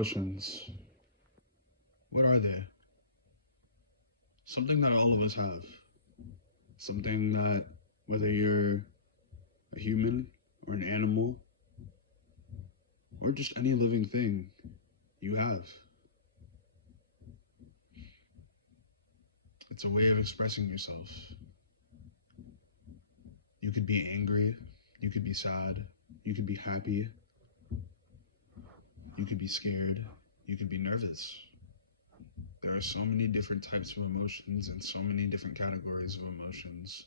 Emotions. What are they? Something that all of us have. Something that, whether you're a human or an animal or just any living thing, you have. It's a way of expressing yourself. You could be angry, you could be sad, you could be happy, you could be scared, you could be nervous. There are so many different types of emotions and so many different categories of emotions.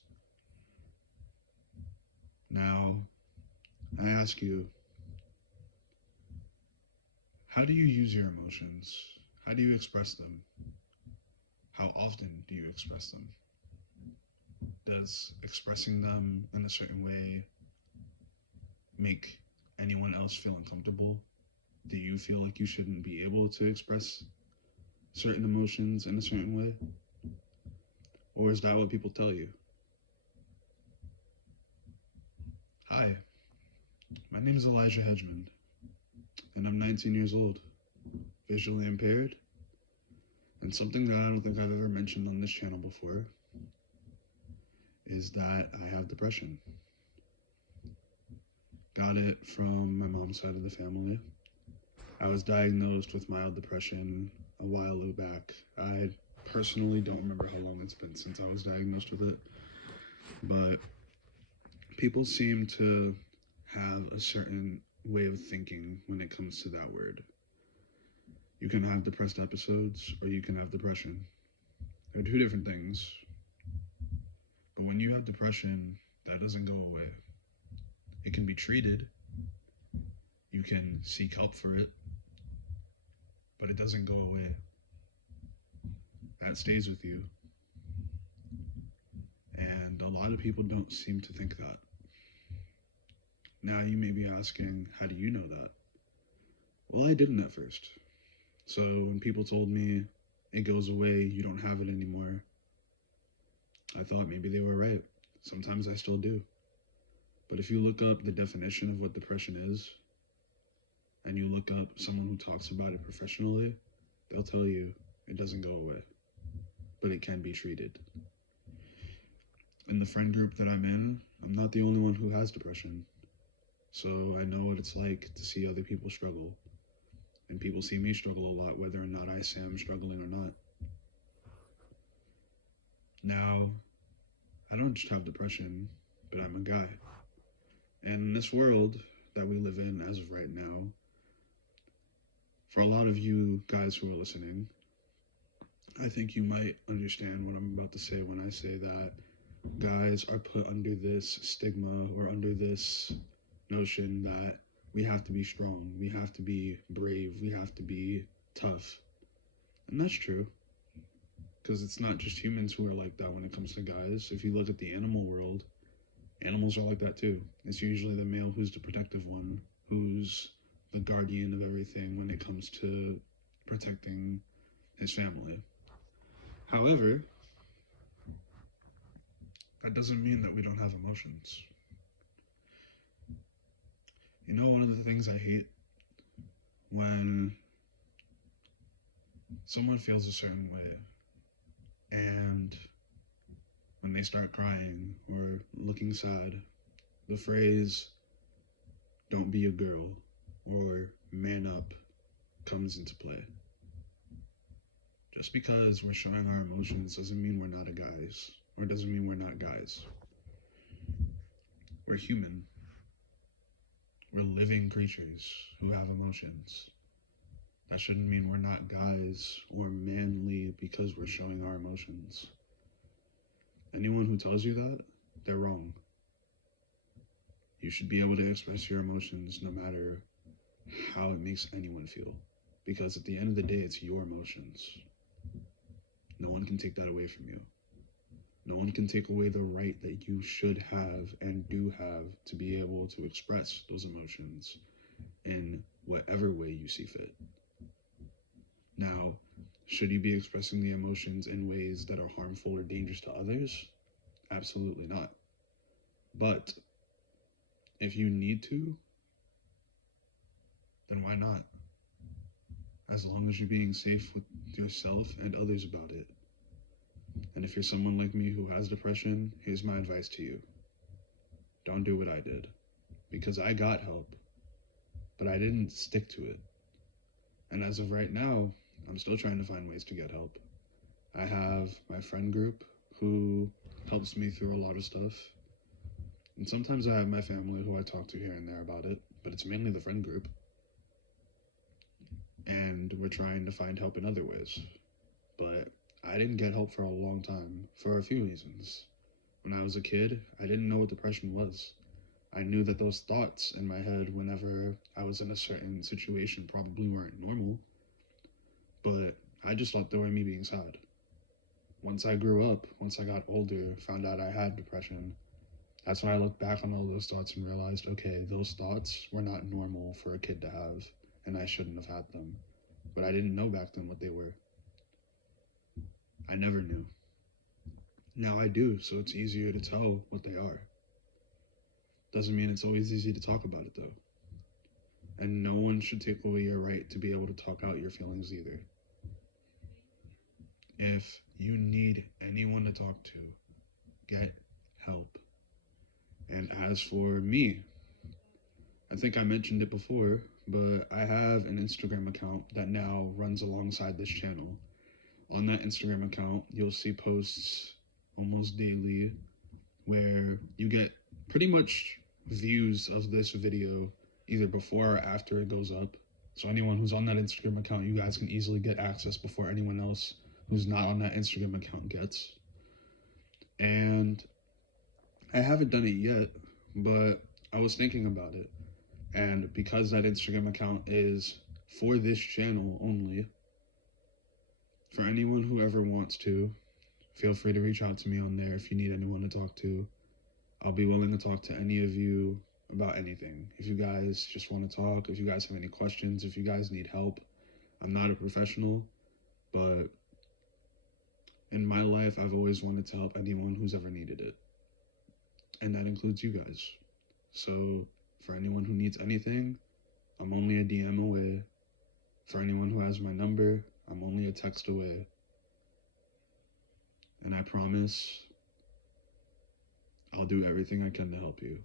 Now, I ask you, how do you use your emotions? How do you express them? How often do you express them? Does expressing them in a certain way make anyone else feel uncomfortable? Do you feel like you shouldn't be able to express certain emotions in a certain way? Or is that what people tell you? Hi, my name is Elijah Hedgman, and I'm 19 years old, visually impaired, and something that I don't think I've ever mentioned on this channel before is that I have depression. Got it from my mom's side of the family. I was diagnosed with mild depression a while back. I personally don't remember how long it's been since I was diagnosed with it, but people seem to have a certain way of thinking when it comes to that word. You can have depressed episodes or you can have depression. They're two different things. But when you have depression, that doesn't go away. It can be treated. You can seek help for it, but it doesn't go away. That stays with you. And a lot of people don't seem to think that. Now you may be asking, how do you know that? Well, I didn't at first. So when people told me it goes away, you don't have it anymore, I thought maybe they were right. Sometimes I still do. But if you look up the definition of what depression is, and you look up someone who talks about it professionally, they'll tell you it doesn't go away, but it can be treated. In the friend group that I'm in, I'm not the only one who has depression. So I know what it's like to see other people struggle. And people see me struggle a lot, whether or not I say I'm struggling or not. Now, I don't just have depression, but I'm a guy. And in this world that we live in as of right now, for a lot of you guys who are listening, I think you might understand what I'm about to say when I say that guys are put under this stigma or under this notion that we have to be strong, we have to be brave, we have to be tough. And that's true. Because it's not just humans who are like that when it comes to guys. If you look at the animal world, animals are like that too. It's usually the male who's the protective one, who's the guardian of everything when it comes to protecting his family. However, that doesn't mean that we don't have emotions. You know, one of the things I hate when someone feels a certain way and when they start crying or looking sad, the phrase, "don't be a girl," or "man up," comes into play. Just because we're showing our emotions doesn't mean we're not guys, or doesn't mean we're not guys. We're human. We're living creatures who have emotions. That shouldn't mean we're not guys or manly because we're showing our emotions. Anyone who tells you that, they're wrong. You should be able to express your emotions no matter how it makes anyone feel. Because at the end of the day, it's your emotions. No one can take that away from you. No one can take away the right that you should have and do have to be able to express those emotions in whatever way you see fit. Now, should you be expressing the emotions in ways that are harmful or dangerous to others? Absolutely not. But if you need to, then why not? as long as you're being safe with yourself and others about it. And if you're someone like me who has depression, here's my advice to you. Don't do what I did. Because I got help, but I didn't stick to it. And as of right now, I'm still trying to find ways to get help. I have my friend group who helps me through a lot of stuff. And sometimes I have my family who I talk to here and there about it, but it's mainly the friend group. And we're trying to find help in other ways. But I didn't get help for a long time for a few reasons. When I was a kid, I didn't know what depression was. I knew that those thoughts in my head whenever I was in a certain situation probably weren't normal, but I just thought they were me being sad. Once I grew up, once I got older, found out I had depression, that's when I looked back on all those thoughts and realized, okay, those thoughts were not normal for a kid to have, and I shouldn't have had them. But I didn't know back then what they were. I never knew. Now I do, so it's easier to tell what they are. Doesn't mean it's always easy to talk about it, though. And no one should take away your right to be able to talk out your feelings either. If you need anyone to talk to, get help. And as for me, I think I mentioned it before, but I have an Instagram account that now runs alongside this channel. On that Instagram account, you'll see posts almost daily where you get pretty much views of this video either before or after it goes up. So anyone who's on that Instagram account, you guys can easily get access before anyone else who's not on that Instagram account gets. And I haven't done it yet, but I was thinking about it. And because that Instagram account is for this channel only, for anyone who ever wants to, feel free to reach out to me on there if you need anyone to talk to. I'll be willing to talk to any of you about anything. If you guys just want to talk, if you guys have any questions, if you guys need help. I'm not a professional, but in my life, I've always wanted to help anyone who's ever needed it. And that includes you guys. So for anyone who needs anything, I'm only a DM away. For anyone who has my number, I'm only a text away. And I promise I'll do everything I can to help you,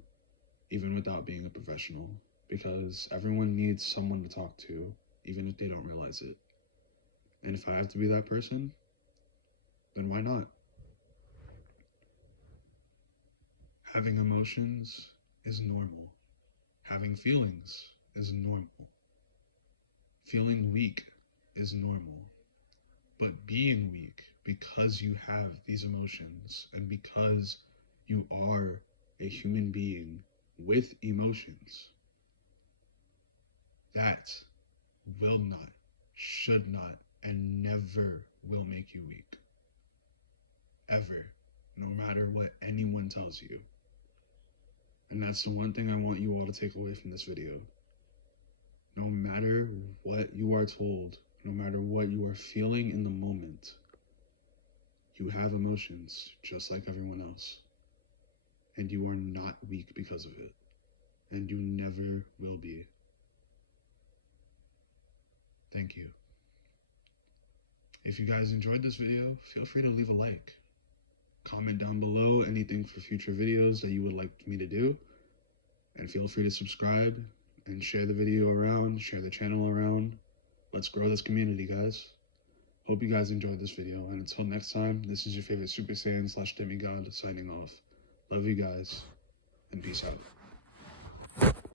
even without being a professional, because everyone needs someone to talk to, even if they don't realize it. And if I have to be that person, then why not? Having emotions is normal. Having feelings is normal. Feeling weak is normal. But being weak because you have these emotions and because you are a human being with emotions, that will not, should not, and never will make you weak. Ever. No matter what anyone tells you. And that's the one thing I want you all to take away from this video. No matter what you are told, no matter what you are feeling in the moment, you have emotions just like everyone else. And you are not weak because of it. And you never will be. Thank you. If you guys enjoyed this video, feel free to leave a like. Comment down below anything for future videos that you would like me to do. And feel free to subscribe and share the video around, share the channel around. Let's grow this community, guys. Hope you guys enjoyed this video. And until next time, this is your favorite Super Saiyan / demigod signing off. Love you guys, and peace out.